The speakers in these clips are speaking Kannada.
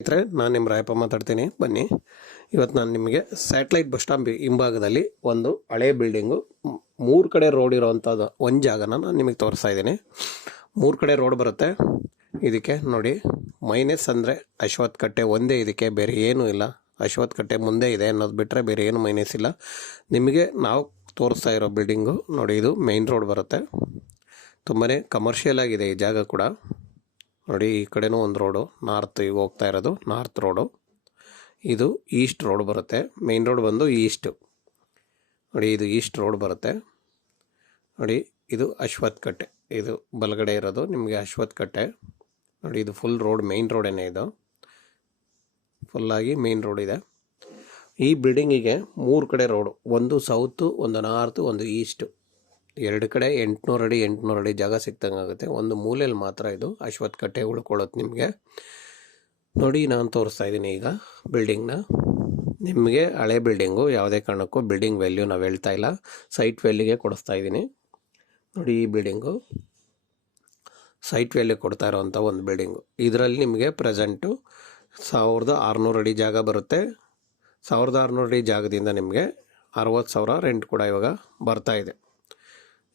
ಸ್ನೇಹಿತರೆ, ನಾನು ನಿಮ್ಮ ರಾಯಪ್ಪ ಮಾತಾಡ್ತೀನಿ. ಬನ್ನಿ, ಇವತ್ತು ನಾನು ನಿಮಗೆ ಸ್ಯಾಟಲೈಟ್ ಬಸ್ ಸ್ಟಾಪ್ ಹಿಂಭಾಗದಲ್ಲಿ ಒಂದು ಹಳೆ ಬಿಲ್ಡಿಂಗು, 3 ಕಡೆ ರೋಡ್ ಇರೋವಂಥದ್ದು ಒಂದು ಜಾಗನ ನಾನು ನಿಮಗೆ ತೋರಿಸ್ತಾ ಇದ್ದೀನಿ. 3 ಕಡೆ ರೋಡ್ ಬರುತ್ತೆ. ಇದಕ್ಕೆ ನೋಡಿ, ಮೈನಸ್ ಅಂದರೆ ಅಶ್ವತ್ಥ ಕಟ್ಟೆ ಒಂದೇ, ಇದಕ್ಕೆ ಬೇರೆ ಏನೂ ಇಲ್ಲ. ಅಶ್ವತ್ಥ ಕಟ್ಟೆ ಮುಂದೆ ಇದೆ ಅನ್ನೋದು ಬಿಟ್ಟರೆ ಬೇರೆ ಏನು ಮೈನಸ್ ಇಲ್ಲ. ನಿಮಗೆ ನಾವು ತೋರಿಸ್ತಾ ಇರೋ ಬಿಲ್ಡಿಂಗು ನೋಡಿ, ಇದು ಮೇನ್ ರೋಡ್ ಬರುತ್ತೆ. ತುಂಬಾ ಕಮರ್ಷಿಯಲ್ ಆಗಿದೆ ಈ ಜಾಗ ಕೂಡ. ನೋಡಿ, ಈ ಕಡೆನೂ ಒಂದು ರೋಡು, ನಾರ್ತ್ ಈಗ ಹೋಗ್ತಾ ಇರೋದು ನಾರ್ತ್ ರೋಡು. ಇದು ಈಸ್ಟ್ ರೋಡ್ ಬರುತ್ತೆ. ಮೇನ್ ರೋಡ್ ಬಂದು ಈಸ್ಟು. ನೋಡಿ, ಇದು ಈಸ್ಟ್ ರೋಡ್ ಬರುತ್ತೆ. ನೋಡಿ, ಇದು ಅಶ್ವತ್ಥ ಕಟ್ಟೆ, ಇದು ಬಲಗಡೆ ಇರೋದು ನಿಮಗೆ ಅಶ್ವತ್ಥ ಕಟ್ಟೆ. ನೋಡಿ, ಇದು ಫುಲ್ ರೋಡ್, ಮೇನ್ ರೋಡೇನೆ, ಇದು ಫುಲ್ಲಾಗಿ ಮೇನ್ ರೋಡ್ ಇದೆ. ಈ ಬಿಲ್ಡಿಂಗಿಗೆ 3 ಕಡೆ ರೋಡು, ಒಂದು ಸೌತು, ಒಂದು ನಾರ್ತು, ಒಂದು ಈಸ್ಟು. 2 ಕಡೆ 800 ಅಡಿ 800 ಅಡಿ ಜಾಗ ಸಿಕ್ತಂಗೆ ಆಗುತ್ತೆ. ಒಂದು ಮೂಲೆಯಲ್ಲಿ ಮಾತ್ರ ಇದು ಅಶ್ವತ್ಥ ಕಟ್ಟೆ ಉಳ್ಕೊಳ್ಳೋದು ನಿಮಗೆ. ನೋಡಿ, ನಾನು ತೋರಿಸ್ತಾ ಇದ್ದೀನಿ ಈಗ ಬಿಲ್ಡಿಂಗ್ನ. ನಿಮಗೆ ಹಳೆ ಬಿಲ್ಡಿಂಗು, ಯಾವುದೇ ಕಾರಣಕ್ಕೂ ಬಿಲ್ಡಿಂಗ್ ವ್ಯಾಲ್ಯೂ ನಾವು ಹೇಳ್ತಾ ಇಲ್ಲ, ಸೈಟ್ ವ್ಯಾಲ್ಯೂಗೆ ಕೊಡಿಸ್ತಾ ಇದ್ದೀನಿ. ನೋಡಿ, ಈ ಬಿಲ್ಡಿಂಗು ಸೈಟ್ ವ್ಯಾಲ್ಯೂ ಕೊಡ್ತಾ ಇರೋವಂಥ ಒಂದು ಬಿಲ್ಡಿಂಗು. ಇದರಲ್ಲಿ ನಿಮಗೆ ಪ್ರೆಸೆಂಟು 1600 ಅಡಿ ಜಾಗ ಬರುತ್ತೆ. 1600 ಅಡಿ ಜಾಗದಿಂದ ನಿಮಗೆ 60,000 ರೆಂಟ್ ಕೂಡ ಇವಾಗ ಬರ್ತಾ ಇದೆ.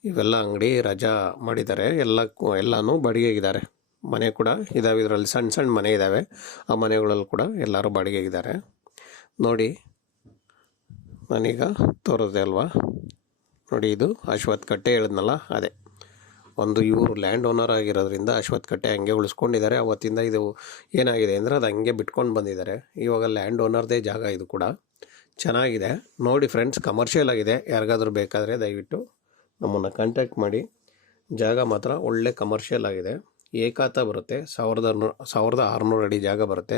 ಇವೆಲ್ಲ ಅಂಗಡಿ ರಜಾ ಮಾಡಿದ್ದಾರೆ, ಎಲ್ಲನೂ ಬಾಡಿಗೆಗಿದ್ದಾರೆ. ಮನೆ ಕೂಡ ಇದ್ದಾವೆ, ಇದರಲ್ಲಿ ಸಣ್ಣ ಸಣ್ಣ ಮನೆ ಇದ್ದಾವೆ. ಆ ಮನೆಗಳಲ್ಲಿ ಕೂಡ ಎಲ್ಲರೂ ಬಾಡಿಗೆಗಿದ್ದಾರೆ. ನೋಡಿ, ನಾನೀಗ ತೋರಿಸ್ದೆ ಅಲ್ವಾ. ನೋಡಿ, ಇದು ಅಶ್ವತ್ಥ ಕಟ್ಟೆ ಹೇಳಿದ್ನಲ್ಲ, ಅದೇ ಒಂದು ಇವರು ಲ್ಯಾಂಡ್ ಓನರ್ ಆಗಿರೋದ್ರಿಂದ ಅಶ್ವತ್ಥ ಕಟ್ಟೆ ಹಂಗೆ ಉಳಿಸ್ಕೊಂಡಿದ್ದಾರೆ. ಅವತ್ತಿಂದ ಇದು ಏನಾಗಿದೆ ಅಂದರೆ ಅದು ಹಂಗೆ ಬಿಟ್ಕೊಂಡು ಬಂದಿದ್ದಾರೆ. ಇವಾಗ ಲ್ಯಾಂಡ್ ಓನರ್ದೇ ಜಾಗ ಇದು ಕೂಡ. ಚೆನ್ನಾಗಿದೆ ನೋಡಿ ಫ್ರೆಂಡ್ಸ್, ಕಮರ್ಷಿಯಲ್ ಆಗಿದೆ. ಯಾರಿಗಾದ್ರೂ ಬೇಕಾದರೆ ದಯವಿಟ್ಟು ನಮ್ಮನ್ನು ಕಾಂಟ್ಯಾಕ್ಟ್ ಮಾಡಿ. ಜಾಗ ಮಾತ್ರ ಒಳ್ಳೆ ಕಮರ್ಷಿಯಲ್ ಆಗಿದೆ. ಏಕಾತ ಬರುತ್ತೆ. 1600 ಅಡಿ ಜಾಗ ಬರುತ್ತೆ.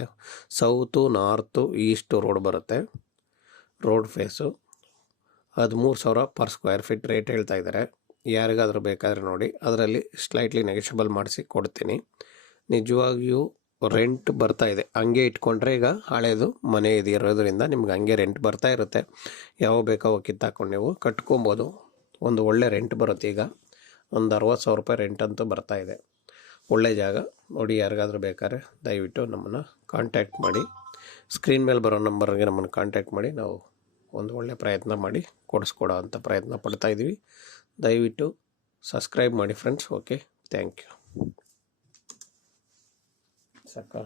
ಸೌತು, ನಾರ್ತು, ಈಸ್ಟು ರೋಡ್ ಬರುತ್ತೆ. Road face 13,000 per square feet rate ಹೇಳ್ತಾ ಇದ್ದಾರೆ. ಯಾರಿಗಾದ್ರೂ ಬೇಕಾದರೆ ನೋಡಿ, ಅದರಲ್ಲಿ ಸ್ಲೈಟ್ಲಿ ನೆಗೆಷಬಲ್ ಮಾಡಿಸಿ ಕೊಡ್ತೀನಿ. ನಿಜವಾಗಿಯೂ ರೆಂಟ್ ಬರ್ತಾ ಇದೆ. ಹಂಗೆ ಇಟ್ಕೊಂಡ್ರೆ ಈಗ ಹಳೇದು ಮನೆ ಇದು ಇರೋದ್ರಿಂದ ನಿಮ್ಗೆ ಹಂಗೆ ರೆಂಟ್ ಬರ್ತಾ ಇರುತ್ತೆ. ಯಾವ ಬೇಕೋ ಕಿತ್ತಾಕೊಂಡು ನೀವು ಕಟ್ಕೊಬೋದು. ಒಂದು ಒಳ್ಳೆ ರೆಂಟ್ ಬರುತ್ತೆ. ಈಗ ಒಂದು 60,000 ರೂಪಾಯಿ ರೆಂಟ್ ಅಂತೂ ಬರ್ತಾ ಇದೆ. ಒಳ್ಳೆ ಜಾಗ ನೋಡಿ. ಯಾರಿಗಾದ್ರೂ ಬೇಕಾದ್ರೆ ದಯವಿಟ್ಟು ನಮ್ಮನ್ನು ಕಾಂಟ್ಯಾಕ್ಟ್ ಮಾಡಿ. ಸ್ಕ್ರೀನ್ ಮೇಲೆ ಬರೋ ನಂಬರ್ಗೆ ನಮ್ಮನ್ನು ಕಾಂಟ್ಯಾಕ್ಟ್ ಮಾಡಿ. ನಾವು ಒಂದು ಒಳ್ಳೆ ಪ್ರಯತ್ನ ಮಾಡಿ ಕೊಡಿಸ್ಕೊಡೋ ಅಂಥ ಪ್ರಯತ್ನ ಪಡ್ತಾಯಿದ್ದೀವಿ. ದಯವಿಟ್ಟು ಸಬ್ಸ್ಕ್ರೈಬ್ ಮಾಡಿ ಫ್ರೆಂಡ್ಸ್. Okay, thank you. ಸಾಕಾ.